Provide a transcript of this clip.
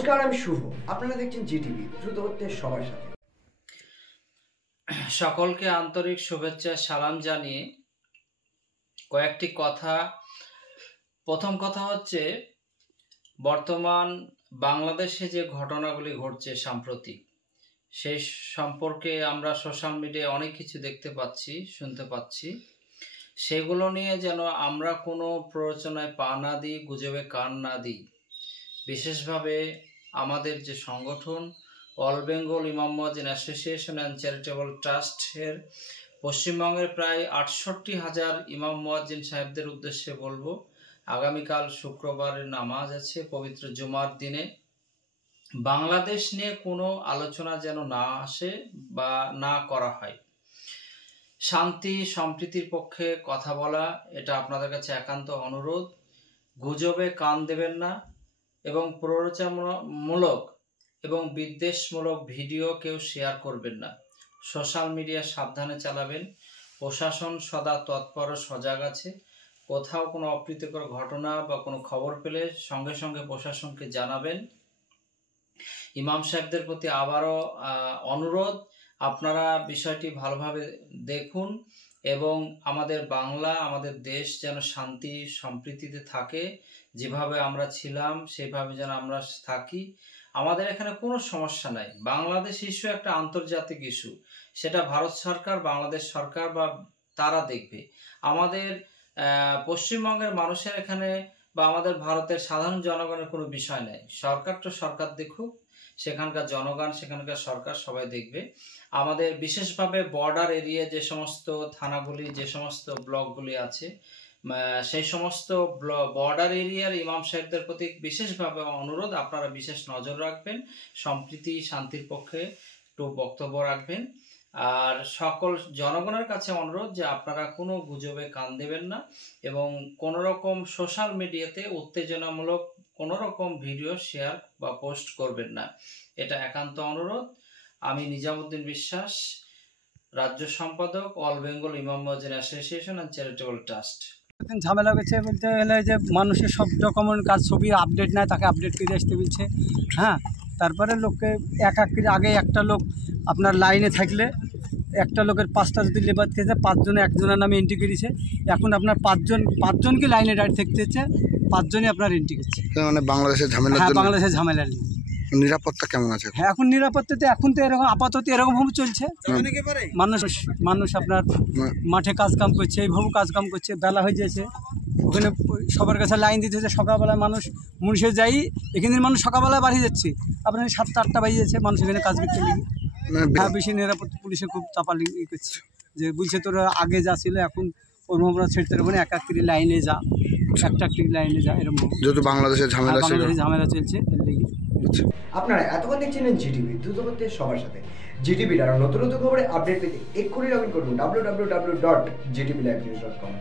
নমস্কার, আমি শুভ। আপনারা দেখছেন জিটিভি, দ্রুত হচ্ছে সবার সাথে। সকলকে আন্তরিক শুভেচ্ছা সালাম জানিয়ে কয়েকটি কথা। প্রথম কথা হচ্ছে, বর্তমান বাংলাদেশে যে ঘটনাগুলি ঘটছে সাম্প্রতিক, সেই সম্পর্কে আমরা সোশ্যাল মিডিয়ায় অনেক কিছু দেখতে পাচ্ছি, শুনতে পাচ্ছি। সেগুলো নিয়ে যেন আমরা কোনো প্ররোচনায় পা না দিই, গুজবে কান না দিই। বিশেষভাবে আমাদের যে সংগঠন অল বেঙ্গল ইমাম মুয়াজ্জিন অ্যাসোসিয়েশন অ্যান্ড চ্যারিটেবল ট্রাস্টের পশ্চিমবঙ্গের প্রায় 68,000 ইমাম মুয়াজ্জিন সাহেবদের উদ্দেশ্যে বলবো, আগামীকাল শুক্রবারের নামাজ আছে, পবিত্র জুমার দিনে বাংলাদেশ নিয়ে কোনো আলোচনা যেন না আসে বা না করা হয়। শান্তি সম্প্রীতির পক্ষে কথা বলা, এটা আপনাদের কাছে একান্ত অনুরোধ। গুজবে কান দেবেন না এবং প্ররোচনামূলক এবং বিদ্বেষমূলক ভিডিও কেউ শেয়ার করবেন না। সোশ্যাল মিডিয়া সাবধানে চালাবেন। প্রশাসন সদা তৎপর সজাগ আছে। কোথাও কোনো অপ্রীতিকর ঘটনা বা কোনো খবর পেলে সঙ্গে সঙ্গে প্রশাসনকে জানাবেন। ইমাম সাহেবদের প্রতি আবারও অনুরোধ, আপনারা বিষয়টি ভালোভাবে দেখুন এবং আমাদের বাংলা, আমাদের দেশ যেন শান্তি সম্প্রীতিতে থাকে। যেভাবে আমরা ছিলাম সেভাবে যেন আমরা থাকি। আমাদের এখানে কোনো সমস্যা নাই। বাংলাদেশ ইস্যু একটা আন্তর্জাতিক ইস্যু, সেটা ভারত সরকার, বাংলাদেশ সরকার বা তারা দেখবে। আমাদের পশ্চিমবঙ্গের মানুষের এখানে বা আমাদের ভারতের সাধারণ জনগণের কোনো বিষয় নেই। সরকার তো সরকার দেখুক, সেখানকার জনগণ, সেখানকার সরকার সবাই দেখবে। আমাদের বিশেষভাবে বর্ডার এরিয়া যে সমস্ত থানাগুলি, যে সমস্ত ব্লকগুলি আছে, সেই সমস্ত বর্ডার এরিয়ার ইমাম সাহেবদের প্রতি বিশেষভাবে অনুরোধ, আপনারা বিশেষ নজর রাখবেন, সম্প্রীতি শান্তির পক্ষে একটু বক্তব্য রাখবেন। আর সকল জনগণের কাছে অনুরোধ যে আপনারা কোনো গুজবে কান দেবেন না এবং কোনো রকম সোশ্যাল মিডিয়াতে উত্তেজনামূলক কোনো রকম ভিডিও শেয়ার বা পোস্ট করবেন না। এটা একান্ত অনুরোধ। আমি নিজামুদ্দিন বিশ্বাস, রাজ্য সম্পাদক অল বেঙ্গল ইমাম মুয়াজ্জিন অ্যাসোসিয়েশন অ্যান্ড চ্যারিটেবল ট্রাস্ট। ঝামেলা হয়েছে বলতে গেলে যে মানুষের সব ডকুমেন্ট কাজ ছবি আপডেট নেয়, তাকে আপডেট করে আসতে বলছে। হ্যাঁ, তারপরে লোককে এক আগে একটা লোক আপনার লাইনে থাকলে একটা লোকের 5টা যদি লেবার থেকে 5 জনে একজনের নামে এন্ট্রি করেছে। এখন আপনার পাঁচজনকে লাইনে দাঁড়িয়ে থাকতে হচ্ছে, 5 জনই আপনার এন্ট্রি করছে। মানে বাংলাদেশের ঝামেলা, হ্যাঁ, বাংলাদেশের ঝামেলা। নিরাপত্তা কেমন আছে? হ্যাঁ, এখন নিরাপত্তাতে এখন তো এরকম আপাতত এরকমভাবে চলছে। মানুষ আপনার মাঠে কাজকাম করছে, এইভাবে কাজকাম করছে। বেলা হয়ে যাচ্ছে, ওখানে সবার কাছে লাইন দিতে হচ্ছে। সকালবেলায় মানুষ মুনিশে যাই, এখানের মানুষ সকালবেলায় বাড়ি যাচ্ছে, আপনার 7টা 8টা বাজে যাচ্ছে মানুষ এখানে কাজ করতে লেগে। হ্যাঁ, বেশি নিরাপত্তা পুলিশে খুব চাপালি করছে, যে বলছে তোরা আগে যা ছিল এখন ওর আমরা ছেড়তে পারবো না, এক লাইনে যা, একটা লাইনে যা, এরকম যেহেতু বাংলাদেশের ঝামেলা চলছে এর লেগে। আপনারা এতক্ষণ দেখছিলেন জিটিভি, দ্রুত হচ্ছে সবার সাথে। জিটিভির আরও নতুন নতুন খবরে আপডেট পেতে এক্ষুনি লগ ইন করুন www.gtblivenews.com।